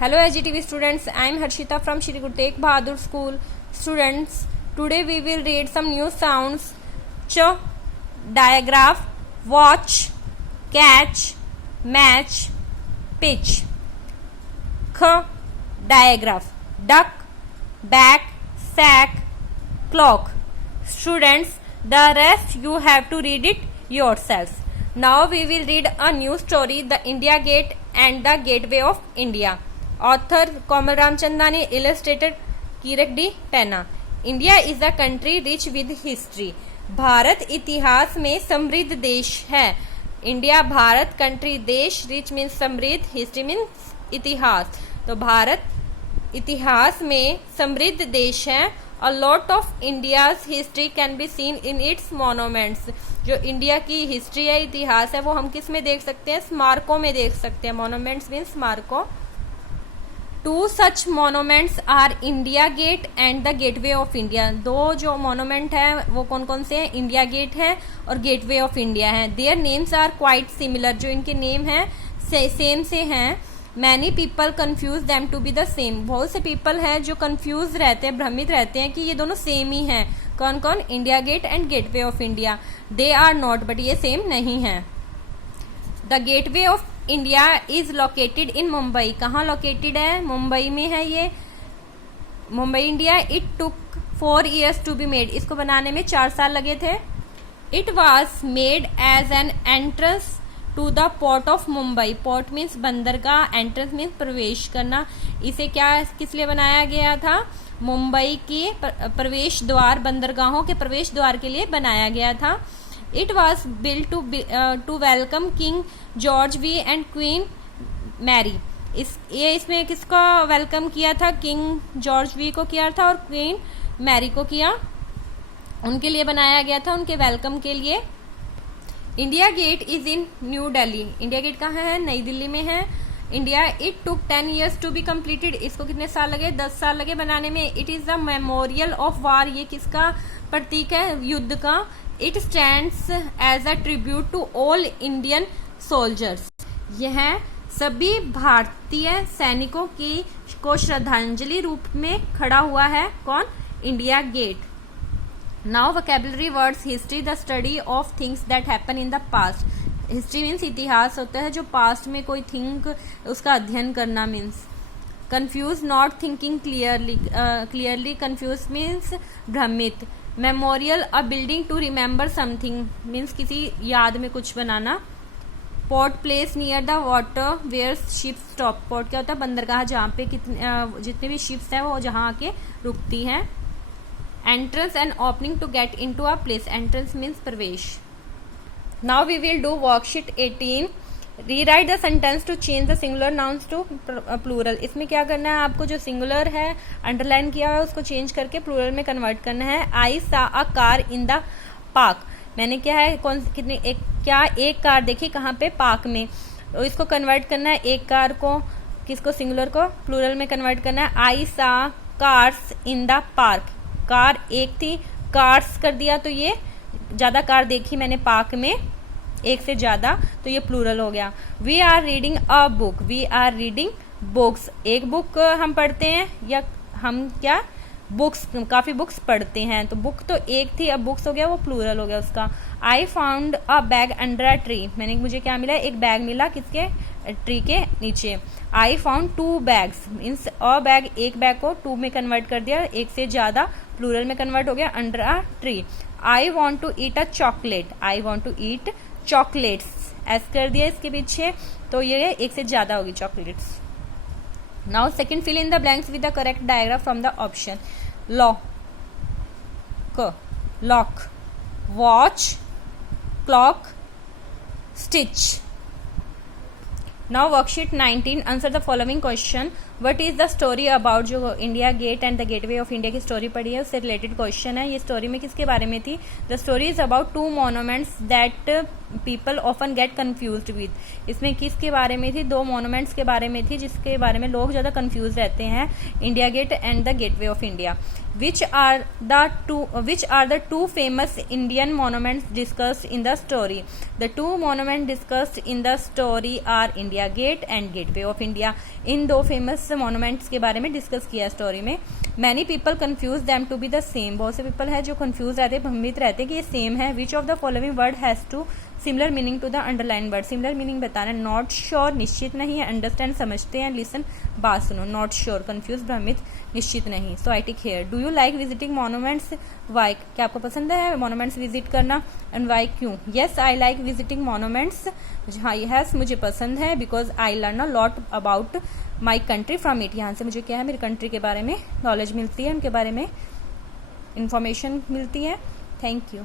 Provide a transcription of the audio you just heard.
Hello SGTV students, I am Harshita from Shri Guru Tegh Bahadur School. Students, today we will read some new sounds. Ch, diagraph, watch, catch, match, pitch. Kh, diagraph, duck, back, sack, clock. Students, the rest you have to read it yourselves. Now we will read a new story, The India Gate and the Gateway of India. Author Komal Ramchandani, illustrated Kirak D. Penna. India is a country rich with history. Bharat इतिहास में समृद्ध देश है. India Bharat country देश, rich means समृद्ध, history means इतिहास. तो भारत इतिहास में समृद्ध देश है. A lot of India's history can be seen in its monuments. जो इंडिया की हिस्ट्री है, इतिहास है, वो हम किस में देख सकते हैं? स्मारकों में देख सकते हैं. मोनूमेंट्स मीन्स स्मारकों. Two such monuments are India Gate and the Gateway of India. दो जो मोनूमेंट है वो कौन कौन से हैं? इंडिया गेट है और गेटवे ऑफ इंडिया है. Their names are quite similar. जो इनके नेम हैं सेम से हैं. Many people confuse them to be the same. बहुत से पीपल हैं जो कन्फ्यूज रहते हैं, भ्रमित रहते हैं कि ये दोनों सेम ही हैं. कौन कौन? India Gate and Gateway of India. They are not, but ये सेम नहीं है. The Gateway of India is located in Mumbai. कहाँ लोकेटेड है? मुंबई में है ये. Mumbai India. It took 4 years to be made. इसको बनाने में 4 साल लगे थे. It was made as an entrance to the port of Mumbai. Port means बंदरगाह, एंट्रेंस मीन्स प्रवेश करना. इसे क्या किस लिए बनाया गया था? मुंबई के प्रवेश द्वार, बंदरगाहों के प्रवेश द्वार के लिए बनाया गया था. It was built to welcome King George V and Queen Mary. इसमें किसको वेलकम किया था? किंग जॉर्ज वी को किया था और क्वीन मैरी को किया. उनके लिए बनाया गया था, उनके वेलकम के लिए. India Gate is in New Delhi. India Gate कहाँ है? नई दिल्ली में है. India. It took 10 years to be completed. इसको कितने साल लगे? 10 साल लगे बनाने में. It is the memorial of war. ये किसका प्रतीक है? युद्ध का. It stands as a tribute to all Indian soldiers. यह सभी भारतीय सैनिकों की को श्रद्धांजलि रूप में खड़ा हुआ है. कौन? India Gate. Now vocabulary words. History, the study of things that happen in the past. History means इतिहास होता है जो पास्ट में कोई थिंग, उसका अध्ययन करना means. Confuse, not thinking clearly. Confuse means भ्रमित. Memorial, a building to remember something means किसी याद में कुछ बनाना. Port, place near the water where ships stop. Port क्या होता है? बंदरगाह, जहाँ पे जितने भी शिप्स हैं वो जहाँ आके रुकती हैं. Entrance and opening to get in to a place. Entrance means प्रवेश. Now we will do worksheet 18. Rewrite the sentence to change the singular nouns to plural. इसमें क्या करना है आपको? जो सिंगुलर है अंडरलाइन किया हुआ है उसको चेंज करके प्लूरल में कन्वर्ट करना है. आई सा a car in the park. मैंने क्या है, कौन कितनी एक कार देखी कहाँ पे? पार्क में. तो इसको कन्वर्ट करना है, एक कार को किसको? सिंगुलर को प्लूरल में कन्वर्ट करना है. आई सा cars in the park. Car एक थी, कार्स कर दिया तो ये ज्यादा कार देखी मैंने पार्क में, एक से ज्यादा, तो ये प्लूरल हो गया. We are reading a book. We are reading books. एक बुक हम पढ़ते हैं या हम क्या बुक्स, काफी बुक्स पढ़ते हैं. तो बुक तो एक थी, अब बुक्स हो गया, वो प्लूरल हो गया उसका. I found a bag under a tree. मुझे क्या मिला? एक बैग मिला. किसके? ट्री के नीचे. I found 2 bags means a bag, एक बैग को 2 में कन्वर्ट कर दिया, एक से ज्यादा, प्लूरल में कन्वर्ट हो गया. Under a tree. I want to eat a chocolate. I want to eat chocolates. S कर दिया इसके पीछे, तो ये एक से ज्यादा होगी chocolates. Now second, fill in the blanks with the correct diagram from the option. Lock, watch, clock, stitch. Now worksheet 19. Answer the following question. What is the story about. जो India Gate and the Gateway of India की स्टोरी पढ़ी है उससे related question है. ये story में किसके बारे में थी? The story is about 2 monuments that people often get confuse with. इसमें किसके बारे में थी? 2 monuments के बारे में थी जिसके बारे में लोग ज्यादा कन्फ्यूज रहते हैं. India Gate and the Gateway of India. Which are the two famous Indian monuments discussed in the story? The two monuments discussed in the story are India Gate and Gateway of India. इन दो famous monuments के बारे में discuss किया story में. Many people confuse them to be the same. बहुत से people है जो कन्फ्यूज रहते हैं, भ्रमित रहते हैं कि ये सेम है. Which of the following word has to similar meaning to the underline word. Similar meaning बताना. नॉट श्योर निश्चित नहीं है. अंडरस्टैंड समझते हैं. लिसन बात सुनो. नॉट श्योर कन्फ्यूज भ्रमित, निश्चित नहीं. So I tick here. Do you like visiting monuments? Why, क्या आपको पसंद है मोनूमेंट्स विजिट करना? एंड वाई, क्यों? Yes I like visiting monuments. हाँ यस मुझे पसंद है. Because I learn a lot about my country from it. यहाँ से मुझे क्या है, मेरी कंट्री के बारे में नॉलेज मिलती है, उनके बारे में इंफॉर्मेशन मिलती है. Thank you.